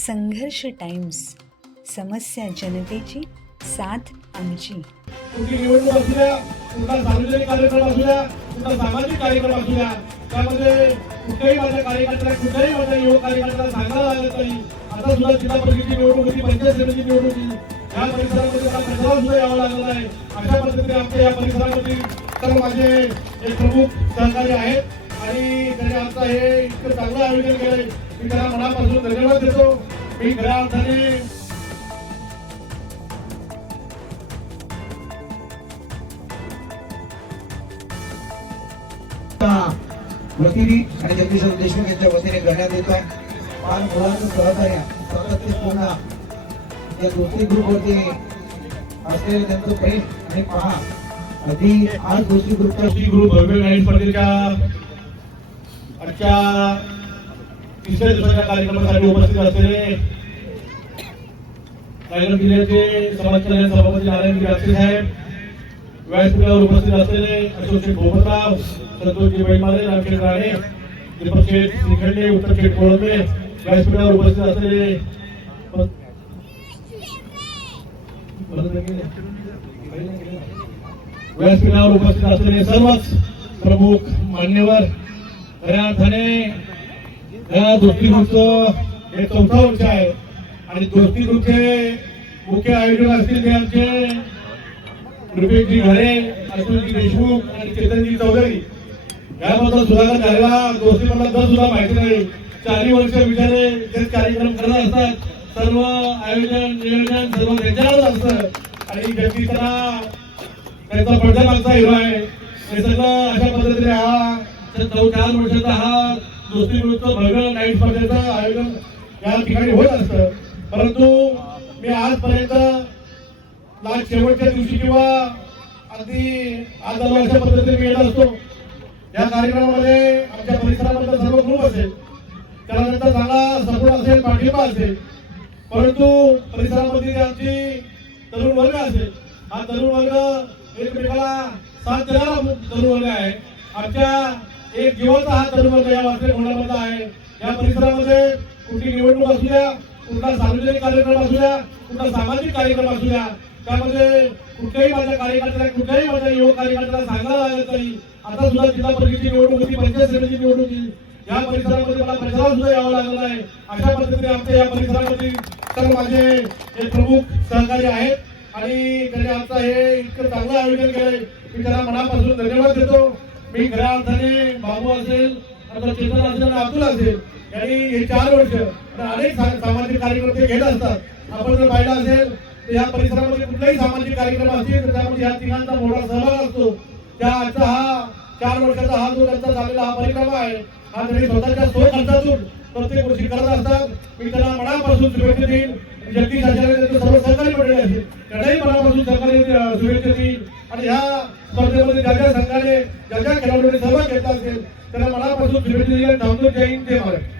संघर्ष टाइम्स, समस्या जनतेची, साथ आमची. कुठली निवडणूक असू द्या, कुठला सार्वजनिक कार्यक्रम असू द्या, कुठला सामाजिक कार्यक्रम असू द्या, त्यामध्ये कुठल्याही माझ्या कार्यकर्त्याला, कुठल्याही माझ्या युवक कार्यकर्त्याला सांगायला लागत नाही. आता सुद्धा जिल्हा परिषदेची निवडणूक होती, पंचायत समितीची निवडणूक होती, या परिसरामध्ये मला प्रचाराला सुद्धा यावं लागलं नाही. अशा पद्धतीने आमच्या या परिसरामध्ये सर्व माझे एक प्रमुख सहकारी आहेत आणि त्यांनी आता हे इतकं चांगलं आयोजन केलंय मी त्यांना मनापासून धन्यवाद देतो. मी खऱ्या अर्थाने वतीने आणि जगदीश देशमुख यांच्या वतीने करण्यात येत आहे. पाच मुलांचं सहकार्य सातत्यपूर्ण या दोस्ती ग्रुपवरती असलेले त्यांचं प्रेम आणि पहा अगदी आज दोस्ती ग्रुप भव्य गायन स्पर्धेच्या आजच्या तिसऱ्या दिवसाच्या कार्यक्रमासाठी उपस्थित असलेले रायगड जिल्ह्याचे समाज कल्याण सभापती नारायण गिरासे साहेब, व्यासपीठावर उपस्थित असलेले अशोक भोपतराव, संतोषजी बैमारे, रामशेठ राणे, दीपक शेठ श्रीखंडे, उत्तर शेठ कोळंबे, व्यासपीठावर उपस्थित असलेले व्यासपीठावर उपस्थित असलेले सर्वच प्रमुख मान्यवर. खऱ्या अर्थाने या दोस्ती ग्रुपचं हे 4था वर्ष आहे आणि दोस्ती ग्रुपचे मुख्य आयोजक असतील ते आमचे रुपेशजी घरे, अतुलजी देशमुख आणि चेतनजी चौधरी. याबद्दल सुधाकर झालेला दोस्ती मला दर सुद्धा माहिती नाही. 40 वर्ष विचारे तेच कार्यक्रम करत असतात. सर्व आयोजन नियोजन सर्व त्यांच्याकडेच असतं आणि जगदीशला त्यांचा पडद्या मागचा हिरो आहे. हे सगळं अशा पद्धतीने हा 4 वर्षाचा हा दोस्ती ग्रुपचं भव्य नाईट स्पर्धेचं आयोजन या ठिकाणी होत असतं. परंतु मी आजपर्यंत लास्ट शेवटच्या दिवशी किंवा अगदी आज अशा पद्धतीने मी येत असतो. या कार्यक्रमामध्ये आमच्या परिसरामधला सर्व ग्रुप असेल, त्यानंतर चांगला सपोर्ट असेल, पाठिंबा असेल. परंतु परिसरामध्ये आमची तरुण वर्ग असेल, हा तरुण वर्ग एकमेकाला साथ देणारा तरुण वर्ग आहे. आमच्या एक जीवाचा हा तरुण वर्ग या वासरे कोणामधला आहे. या परिसरामध्ये कुठली निवडणूक असू द्या, कुठला सार्वजनिक कार्यक्रम असू द्या, कुठला सामाजिक कार्यक्रम असू द्या, त्यामध्ये कुठल्याही माझ्या कार्यकर्त्याला, कुठल्याही माझ्या युवक कार्यकर्त्याला सांगायला लागत नाही. आता सुद्धा जिल्हा परिषदेची निवडणूक होती, पंचायत समितीची निवडणूक होती, या परिसरामध्ये मला प्रचाराला सुद्धा यावं लागलं नाही. अशा पद्धतीने आमच्या या परिसरामध्ये सर्व माझे एक प्रमुख सहकारी आहेत आणि त्यांनी आमचं हे इतकं चांगलं आयोजन केलंय मी त्यांना मनापासून धन्यवाद देतो. मी खऱ्या अर्थाने बाबू असेल, आता चेतन असेल आणि अब्दुल असेल यांनी हे 4 वर्ष अनेक सामाजिक कार्यक्रम ते घेत असतात. आपण जर पाहिलं असेल तर या परिसरामध्ये कुठलाही सामाजिक कार्यक्रम असतील तर त्यामध्ये या तिघांचा मोठा सहभाग असतो. त्या आजचा हा 4 वर्षाचा हा जो त्यांचा झालेला हा परिक्रम आहे, हा त्यांनी स्वतःच्या खर्चातून प्रत्येक वर्षी करत असतात. मी त्यांना मनापासून शुभेच्छा देईन. जगदीश आचार्य त्यांचे सर्व सहकारी मंडळी असतील त्यांनाही मनापासून सहकारी शुभेच्छा देईन आणि ह्या स्पर्धेमध्ये ज्या ज्या संघाने, ज्या ज्या खेळाडूंनी सहभाग घेतला असेल त्यांना मनापासून शुभेच्छा देईन. थांबतो. जय हिंद, जय महाराष्ट्र.